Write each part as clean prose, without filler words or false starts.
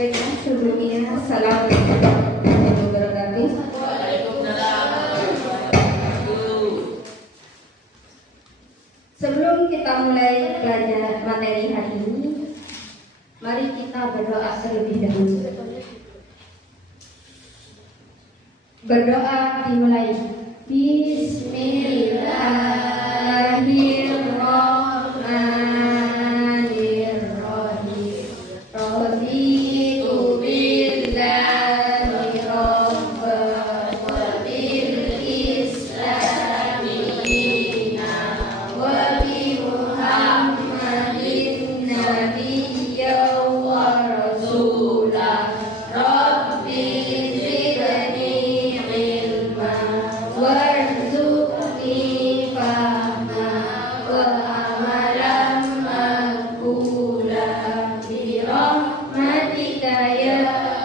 Baiklah, sebelumnya assalamualaikum warahmatullahi wabarakatuh. Sebelum kita mulai belajar materi hari ini, mari kita berdoa terlebih dahulu. Berdoa dimulai. Bismillahirrahmanirrahim. Raditu billahi rabban wa bil islami dinan wa bi Muhammadin nabiyyan wa rasulah. Rabbi zidni ilma warzuqni fahma wa amalan maqbula bi rahmatika ya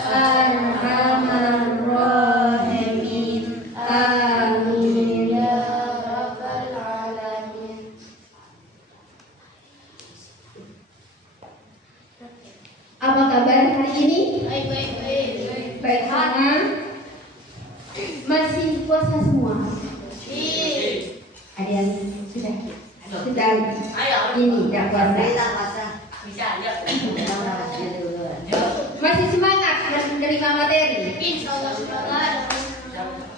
arhamar rahimin. Amin ya rabbal alamin. Apa kabar hari ini? Baik semua? Masih puasa semua? Ada yang sudah ini tidak puasa? Masih semangat menerima materi? Insyaallah semangat.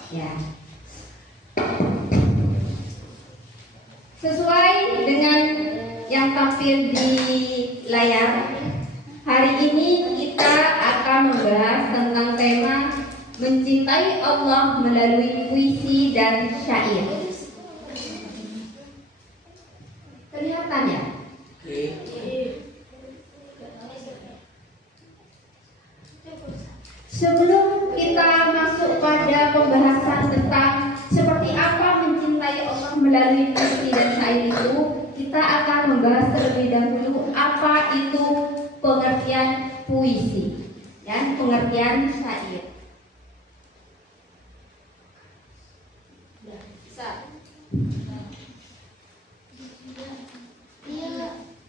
Ya. Sesuai dengan yang tampil di layar, hari ini kita akan membahas tentang tema mencintai Allah melalui puisi dan syair. Kelihatan ya? Sebelum kita masuk pada pembahasan tentang seperti apa mencintai Allah melalui puisi dan syair itu, kita akan membahas terlebih dahulu apa itu pengertian puisi dan pengertian syair.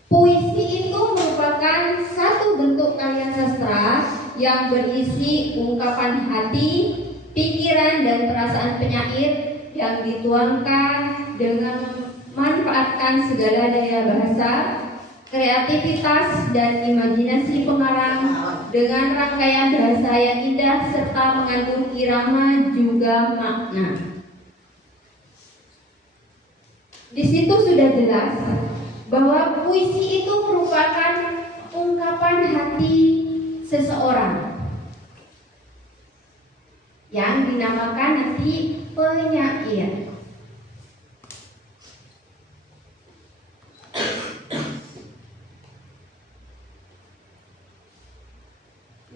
Puisi itu merupakan satu bentuk karya sastra yang berisi ungkapan hati, pikiran, dan perasaan penyair yang dituangkan dengan memanfaatkan segala daya bahasa, kreativitas, dan imajinasi pengarang dengan rangkaian bahasa yang indah serta mengandung irama juga makna. Di situ sudah jelas bahwa puisi itu merupakan ungkapan hati seseorang yang dinamakan nanti penyair.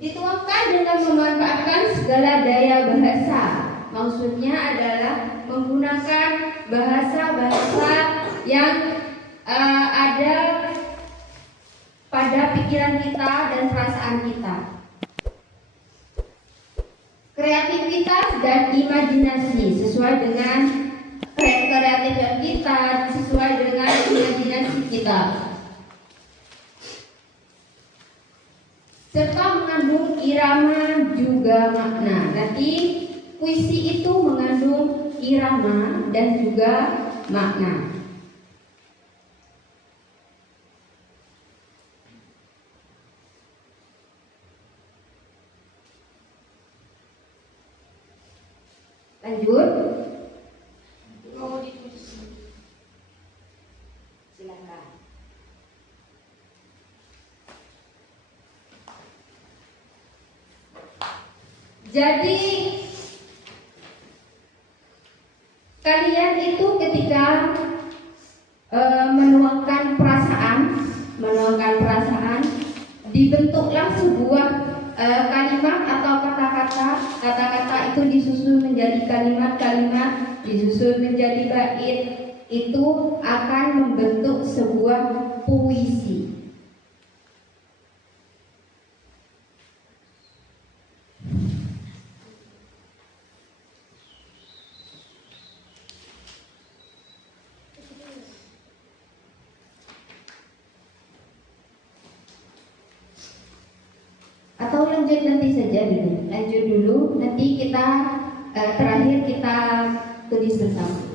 Dituangkan dengan memanfaatkan segala daya bahasa. Maksudnya adalah menggunakan bahasa-bahasa yang ada pada pikiran kita dan perasaan kita. Kreativitas dan imajinasi sesuai dengan kreativitas kita, sesuai dengan imajinasi kita, serta mengandung irama juga makna. Nanti puisi itu mengandung irama dan juga makna. Lanjut. Mau ditulis. Silakan. Jadi kalian itu ketika menuangkan perasaan, dibentuklah sebuah kalimat atau kata-kata itu disusun menjadi kalimat-kalimat, disusun menjadi bait, itu akan membentuk sebuah puisi. Atau lanjut nanti saja dulu. Lanjut dulu, nanti kita terakhir kita tulis bersama.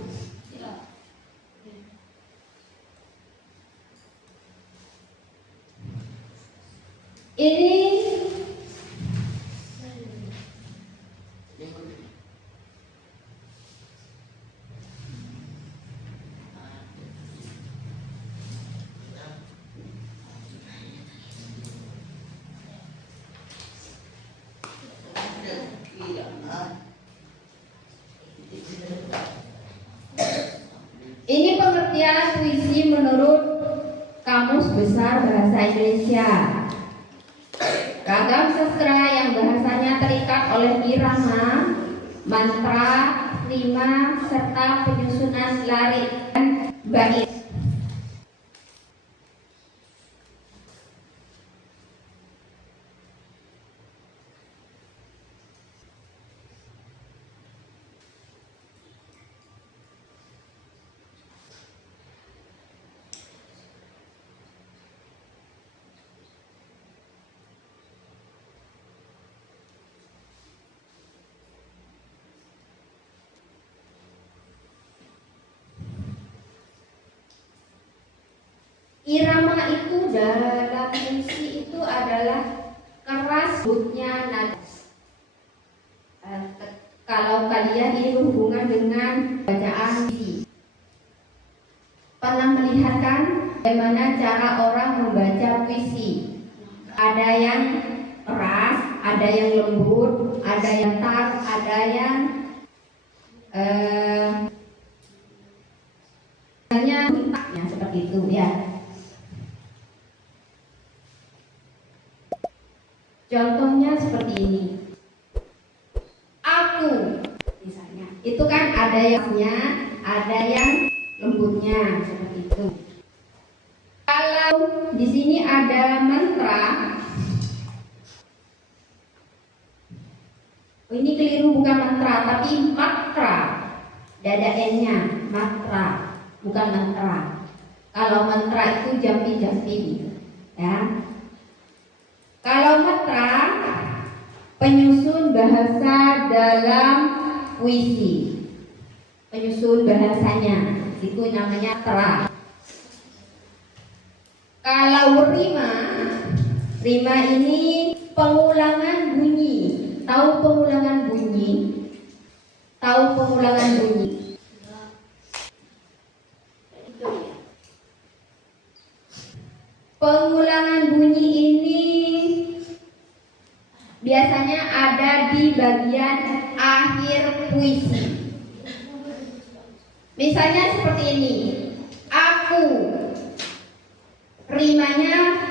Ini pengertian puisi menurut Kamus Besar Bahasa Indonesia. Ragam sastra yang bahasanya terikat oleh irama, mantra, rima, serta penyusunan larik dan bait. Irama itu dalam puisi itu adalah keras lembutnya nada. Kalau kalian ini berhubungan dengan bacaan puisi, pernah melihat kan bagaimana cara orang membaca puisi? Ada yang keras, ada yang lembut, ada yang tar, ada yang hanya seperti itu ya. Contohnya seperti ini. Aku misalnya. Itu kan ada yang ada yang lembutnya seperti itu. Kalau di sini ada mantra. Oh, ini keliru, bukan mantra tapi matra. Dada N-nya matra, bukan mantra. Kalau mantra itu jampi-jampi gitu, ya. Kalau matra, penyusun bahasa dalam puisi, penyusun bahasanya, itu namanya matra. Kalau rima, rima ini pengulangan bunyi. Tahu pengulangan bunyi? Tahu pengulangan bunyi? Pengulangan bunyi ini biasanya ada di bagian akhir puisi. Misalnya seperti ini. Aku, rimanya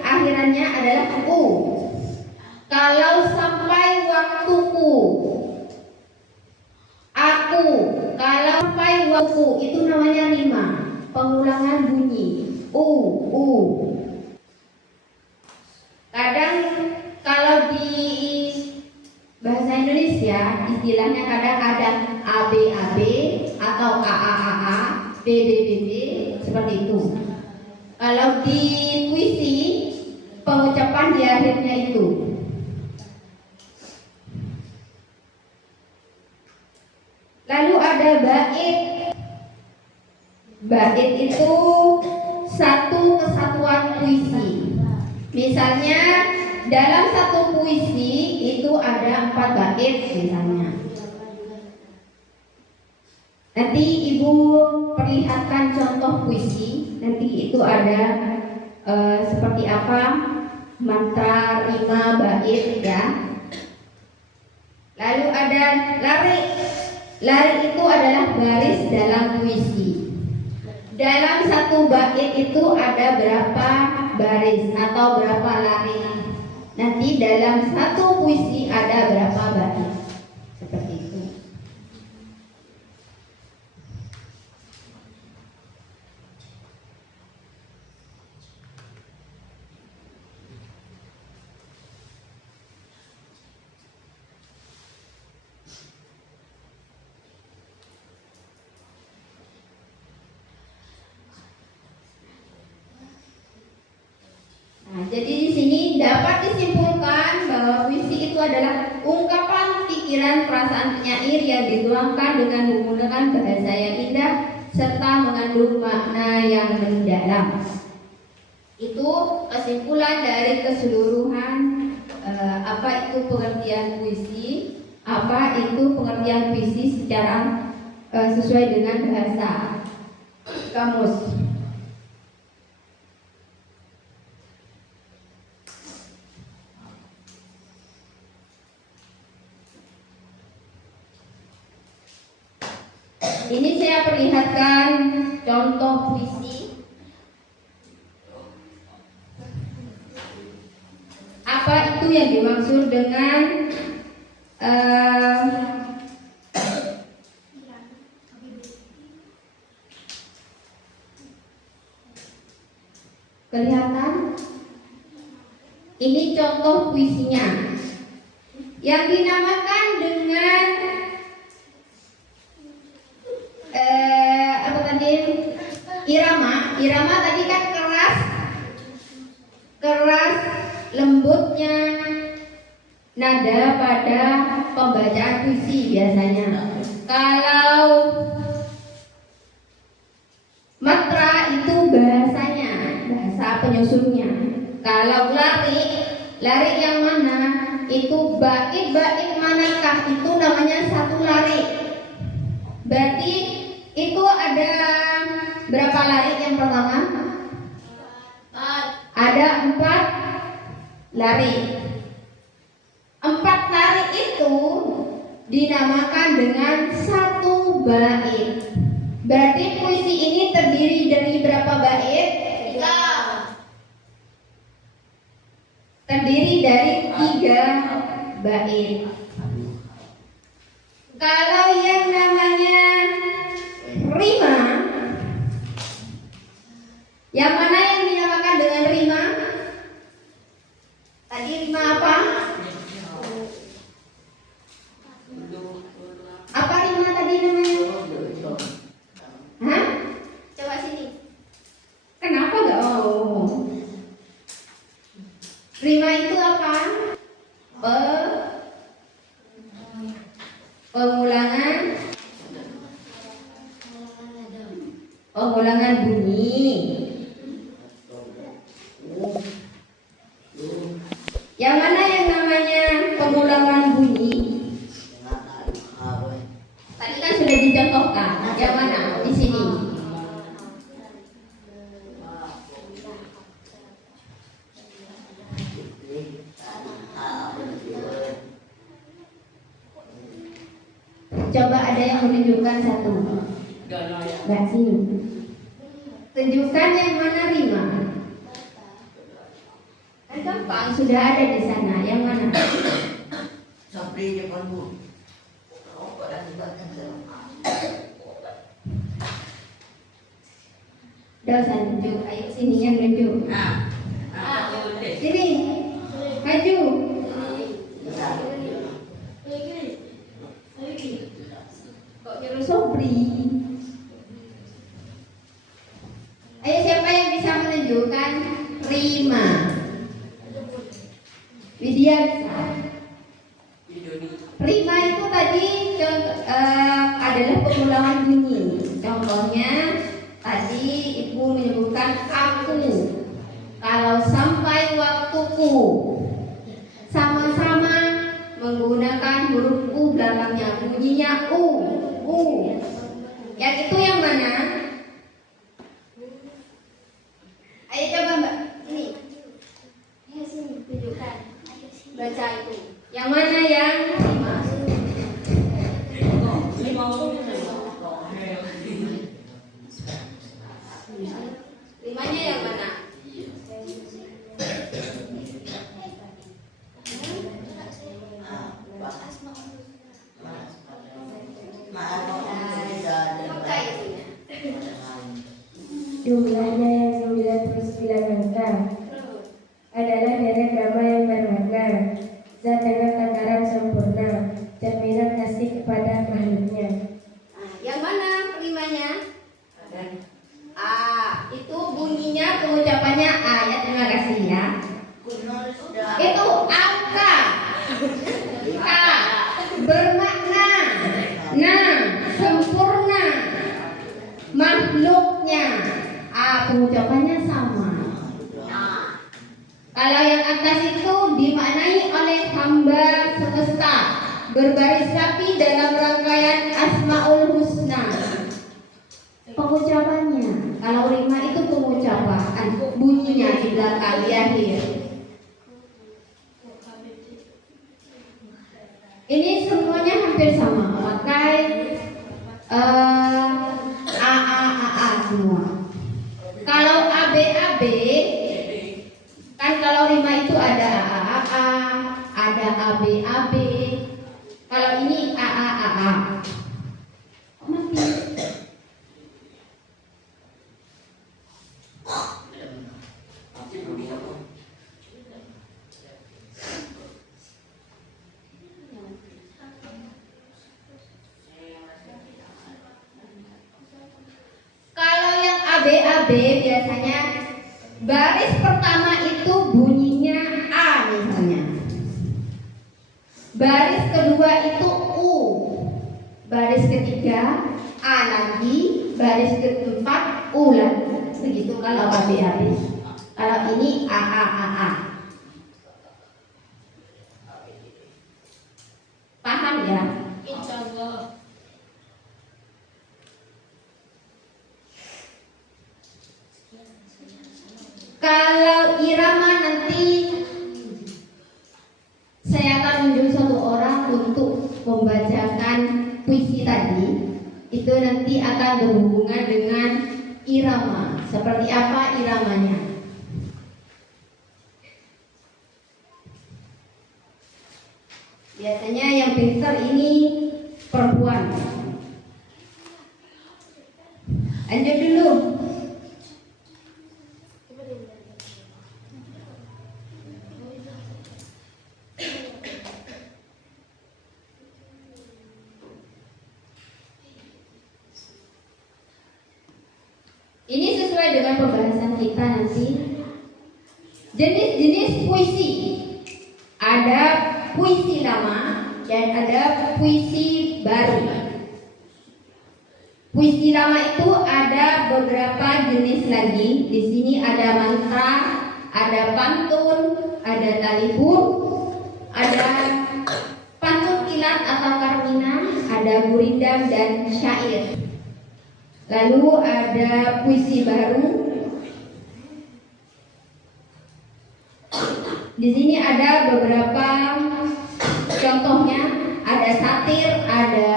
akhirannya adalah u. Kalau sampai waktuku, aku, kalau sampai waktu, itu namanya rima, pengulangan bunyi. U. Kadang kalau di bahasa Indonesia istilahnya kadang ada AB atau AA, BB seperti itu. Kalau di puisi pengucapan di akhirnya itu. Lalu ada bait. Bait itu satu kesatuan puisi. Misalnya dalam satu puisi itu ada 4 bait misalnya. Nanti Ibu perlihatkan contoh puisi. Nanti itu ada seperti apa mantra, rima, bait ya. Lalu ada larik. Larik itu adalah baris dalam puisi. Dalam satu bait itu ada berapa baris atau berapa larik. Nanti dalam satu puisi ada berapa bait. Seperti itu. Nah, jadi di sini dapat disimpulkan bahwa puisi itu adalah ungkapan pikiran perasaan penyair yang dituangkan dengan menggunakan bahasa yang indah serta mengandung makna yang mendalam. Itu kesimpulan dari keseluruhan apa itu pengertian puisi, apa itu pengertian puisi secara sesuai dengan bahasa kamus. Ini saya perlihatkan contoh puisi. Apa itu yang dimaksud dengan kelihatan? Ini contoh puisinya yang dinamakan dengan apa tadi? Irama. Irama tadi kan keras lembutnya nada pada pembacaan puisi biasanya. Kalau matra itu bahasanya, bahasa penyusunnya. Kalau larik yang mana? Itu bait manakah? Itu namanya satu larik. Berarti itu ada berapa larik yang pertama? Ada 4 larik. 4 larik itu dinamakan dengan satu bait. Berarti puisi ini terdiri dari berapa bait? 3. Terdiri dari 3 bait. Kalau yang namanya rima, yang mana yang dinamakan dengan rima? Tadi rima apa? Apa rima tadi namanya? Hah? Coba sini. Kenapa gak mau? Rima itu apa? Pengulangan bunyi. Yang mana yang namanya pengulangan bunyi? Tadi kan sudah dicontohkan. Yang mana? Di sini. Coba ada yang menunjukkan satu. Enggak sini. Tunjukkan yang mana rima. Kan gampang, sudah ada di sana. Yang mana? Sampai depanmu. Dosa tunjuk. Ayo sini yang tunjuk. Sini. Maju. Kok nyuruh Sobri? Ayo siapa yang bisa menunjukkan rima? Widya bisa. Rima itu tadi adalah pengulangan bunyi. Contohnya tadi ibu menyebutkan aku. Kalau sampai waktuku, sama-sama menggunakan huruf u belakangnya, bunyinya u. Yang itu yang mana? Ayo coba Mbak, ini. Ayo sini tunjukkan. Baca itu. Yang mana yang rima? Rimanya yang mana? Jumlahnya yang 99 angka adalah deret drama yang bermakna zat dengan takaran sempurna. Kalau yang atas itu dimaknai oleh hamba semesta, berbaris rapi dalam rangkaian Asmaul Husna. Pengucapannya, kalau rima itu pengucapan, bunyinya di belakang di akhir. Ini semuanya hampir sama, pakai a semua. Kalau AB, kan kalau rima itu ada a, ada AB. Kalau ini a. Mati. Kalau yang AB biasanya baris pertama itu bunyinya A misalnya. Baris kedua itu U. Baris ketiga A lagi, baris keempat U lagi. Begitu kalau AB. Kalau ini A. Paham ya? Insyaallah. Kalau irama nanti saya akan menunjuk satu orang untuk membacakan puisi tadi. Itu nanti akan berhubungan dengan irama. Seperti apa iramanya? Biasanya yang pintar ini perempuan. Lanjut dulu. Ini sesuai dengan pembahasan kita nanti. Jenis-jenis puisi. Ada puisi lama dan ada puisi baru. Puisi lama itu ada beberapa jenis lagi. Di sini ada mantra, ada pantun, ada talibur, ada pantun kilat atau karmina, ada gurindam dan syair. Lalu ada puisi baru. Di sini ada beberapa contohnya, ada satir, ada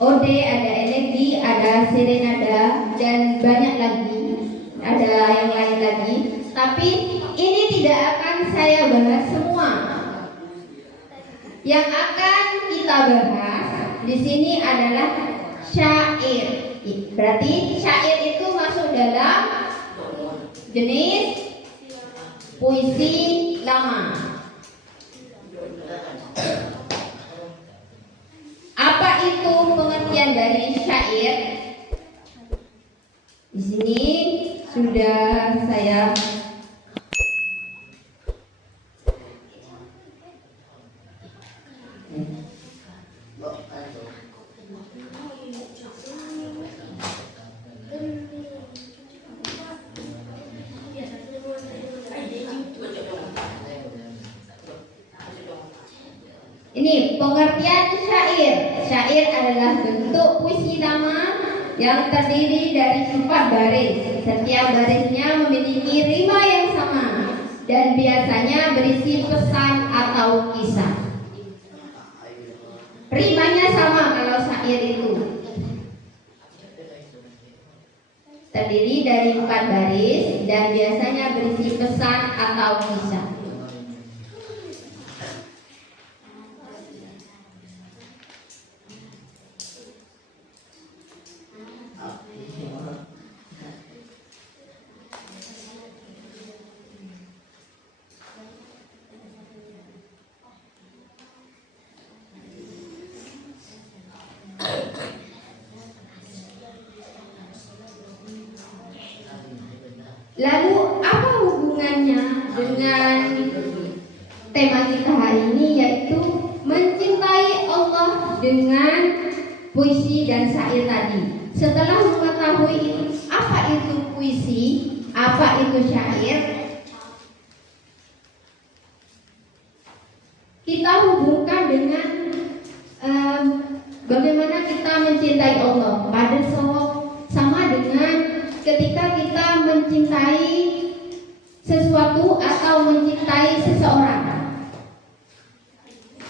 ode, ada elegi, ada serenada, dan banyak lagi. Ada yang lain lagi. Tapi ini tidak akan saya bahas semua. Yang akan kita bahas di sini adalah syair. Berarti syair itu masuk dalam jenis puisi lama. Apa itu pengertian dari syair? Di sini sudah saya ini pengertian syair. Syair adalah bentuk puisi lama yang terdiri dari 4 baris. Setiap barisnya memiliki rima yang sama dan biasanya berisi pesan atau kisah. Rimanya sama kalau syair itu. Terdiri dari 4 baris dan biasanya berisi pesan atau kisah. Lalu apa hubungannya dengan tema kita hari ini, yaitu mencintai Allah dengan puisi dan syair tadi. Setelah mengetahui apa itu puisi, apa itu syair, kita hubungkan dengan bagaimana kita mencintai Allah. Pada sama dengan ketika kita mencintai sesuatu atau mencintai seseorang.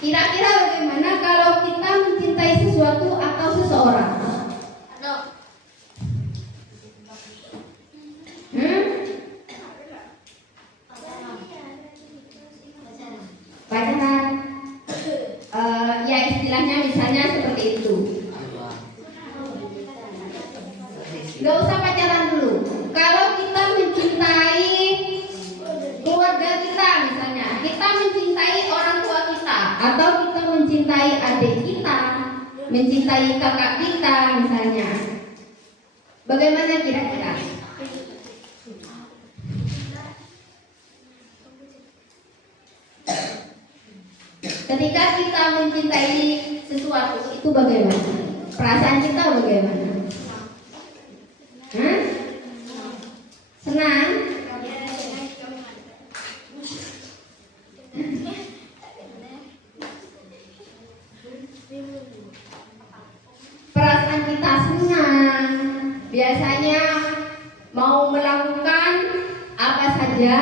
Kira-kira bagaimana kalau kita mencintai sesuatu atau seseorang? Pacaran, ya istilahnya misalnya seperti itu. Gak usah pacaran dulu. Kalau kita mencintai keluarga kita misalnya, kita mencintai orang tua kita, atau kita mencintai adik kita, mencintai kakak kita misalnya, bagaimana kira-kira? Ketika kita mencintai sesuatu itu bagaimana? Perasaan kita bagaimana? Hah? Senang? Perasaan kita senang. Biasanya mau melakukan apa saja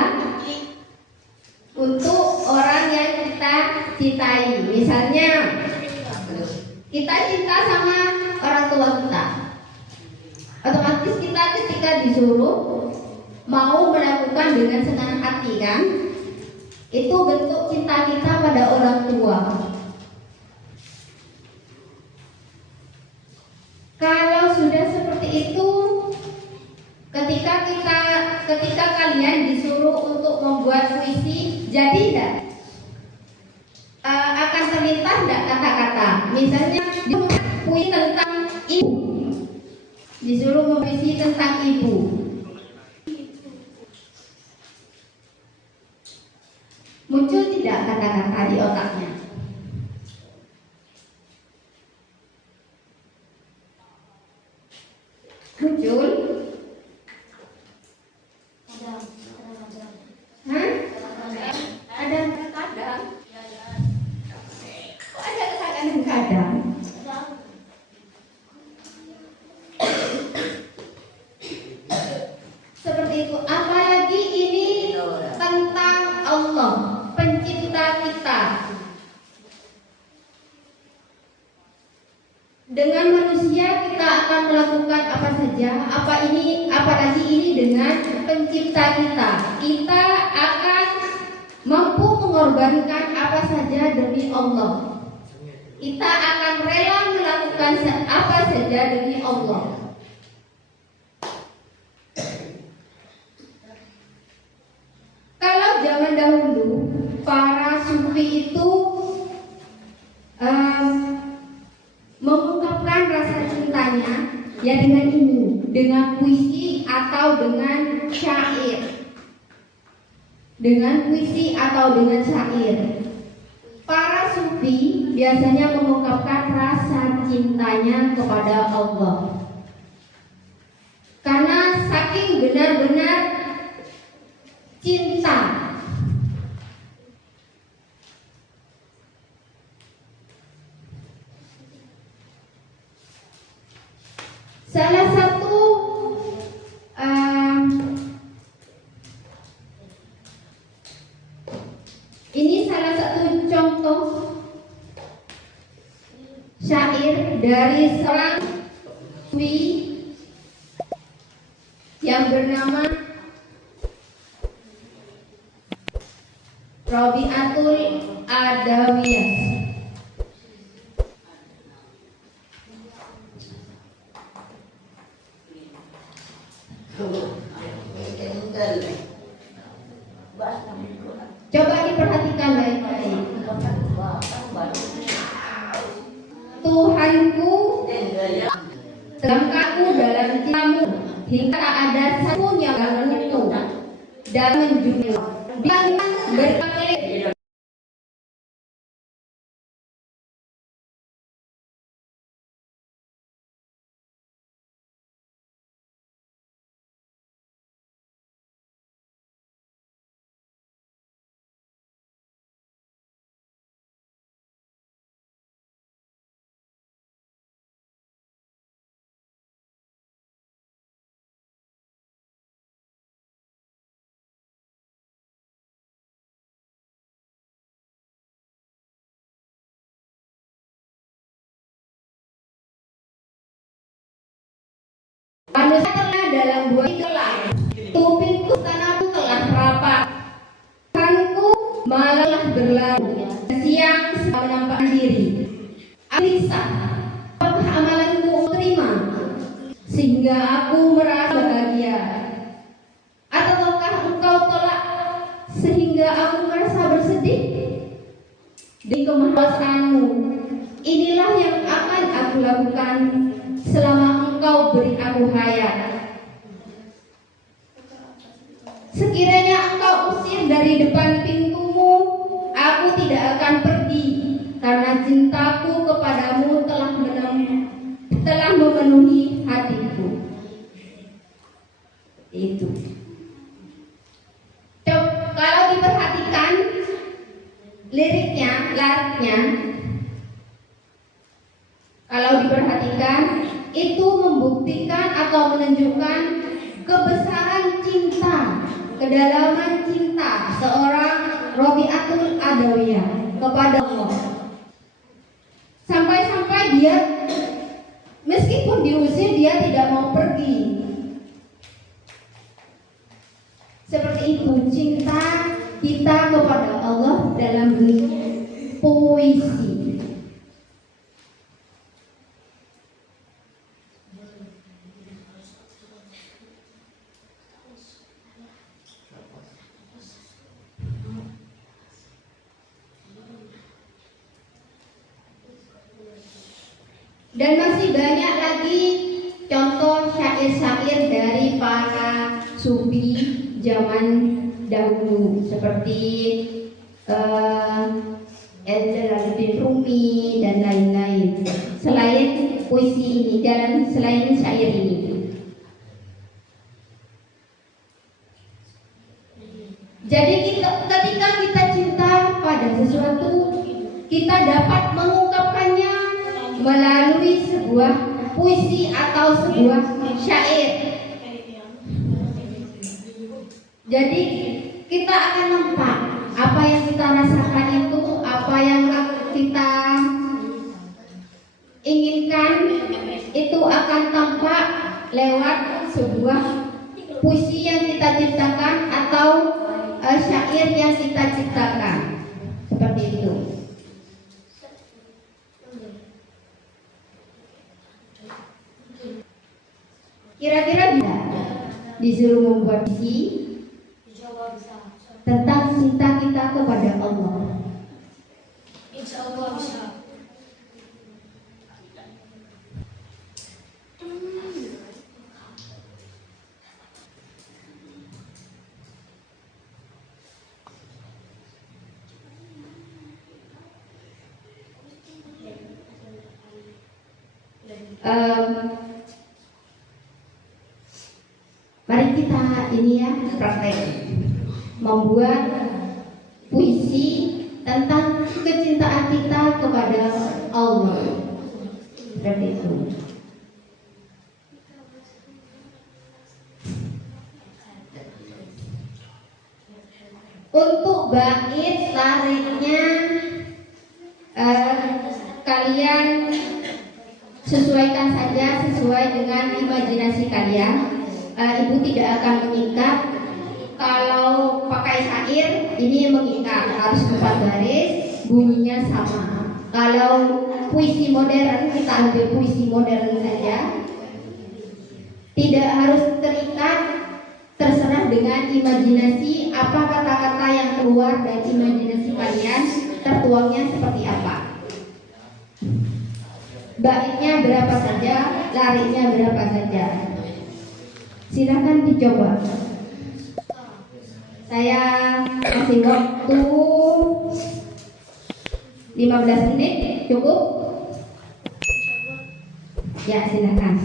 untuk orang yang kita cintai. Misalnya kita cinta sama orang tua kita, otomatis kita ketika disuruh mau melakukan dengan senang hati kan, itu bentuk cinta kita pada orang tua. Kalau sudah seperti itu, ketika kalian disuruh untuk membuat puisi, jadi tidak akan terlintas tidak kata-kata. Misalnya puisi tentang ibu, disuruh mempuisi tentang ibu, muncul tidak kata-kata di otaknya? Muncul? Hah? Ada kadang? Kok ada kadang-kadang? Seperti itu. Apalagi ini tentang Allah, pencipta kita. Dengan manusia kita akan melakukan apa saja, apalagi ini dengan pencipta kita. Kita akan mampu mengorbankan apa saja demi Allah. Kita akan rela melakukan apa saja demi Allah. Kalau zaman dahulu para sufi itu mengungkapkan rasa cintanya ya dengan ini, dengan puisi atau dengan syair. Dengan puisi atau dengan syair. Para sufi biasanya mengungkapkan rasa cintanya kepada Allah. Karena saking benar-benar cinta. Salah satu ini salah satu contoh syair dari seorang sufi yang bernama Rabi'atul Adawiyah. Coba diperhatikan baik-baik. Tuhanku, telangkaku dalam cintamu, hingga tak ada satu yang menyentuh dan menjunjung. Dia berkali Manusia telah dalam dua kelak. Tupinku tanahku telah rapat. Kanku malah berlalu. Siang sedang menampakkan diri. Alisa, apakah amalanku terima sehingga aku merasa bahagia? Ataukah engkau tolak sehingga aku merasa bersedih? Di kemahasanmu, inilah yang akan aku lakukan selama engkau beri aku hayat. Sekiranya engkau usir dari depan pintumu, aku tidak akan pergi, karena cintaku kepadamu telah memenuhi hatiku. Itu. Kalau diperhatikan liriknya, kalau diperhatikan itu membuktikan atau menunjukkan kebesaran cinta, kedalaman cinta seorang Robiatul Adawiyah kepada Allah. Sampai-sampai dia meskipun diusir dia tidak mau pergi. Seperti itu cinta kita kepada Allah dalam bentuk puisi. Dan masih banyak lagi contoh syair-syair dari para sufi zaman dahulu seperti Jalaluddin Rumi dan lain-lain. Selain puisi ini dan selain syair ini, jadi ketika kita cinta pada sesuatu, kita dapat mengungkapkannya melalui sebuah puisi atau sebuah syair. Jadi kita akan nampak apa yang kita rasakan itu, apa yang kita inginkan itu akan tampak lewat sebuah puisi yang kita ciptakan atau syair yang kita ciptakan. Seperti itu. Kira-kira bisa disuruh membuat puisi tentang cinta kita kepada Allah. Insya Allah bisa. Mari kita ini ya praktek membuat puisi tentang kecintaan kita kepada Allah. Seperti itu. Untuk bait lariknya kalian sesuaikan saja sesuai dengan imajinasi kalian. Ibu tidak akan mengikat. Kalau pakai syair ini mengikat, harus 4 garis, bunyinya sama. Kalau puisi modern, kita ambil puisi modern saja, tidak harus terikat, terserah dengan imajinasi apa kata-kata yang keluar dari imajinasi kalian, tertuangnya seperti apa. Baitnya berapa saja, lariknya berapa saja. Silakan dicoba. Saya kasih waktu 15 menit, cukup? Ya, silakan.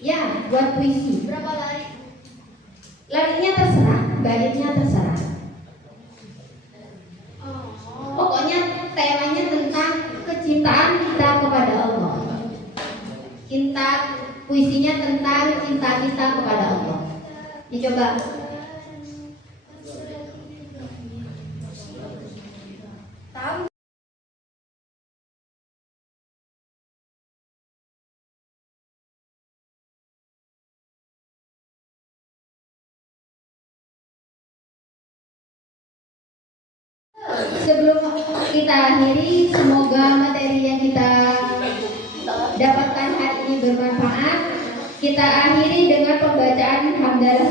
Ya, buat puisi. Berapa lari? Lariknya terserah, baitnya terserah. Pokoknya temanya tentang kecintaan kita kepada Allah. Puisinya tentang cinta kita kepada Allah. Dicoba. Sebelum kita akhiri, semoga materi yang kita dapatkan hari ini bermanfaat. Kita akhiri dengan pembacaan hamdalah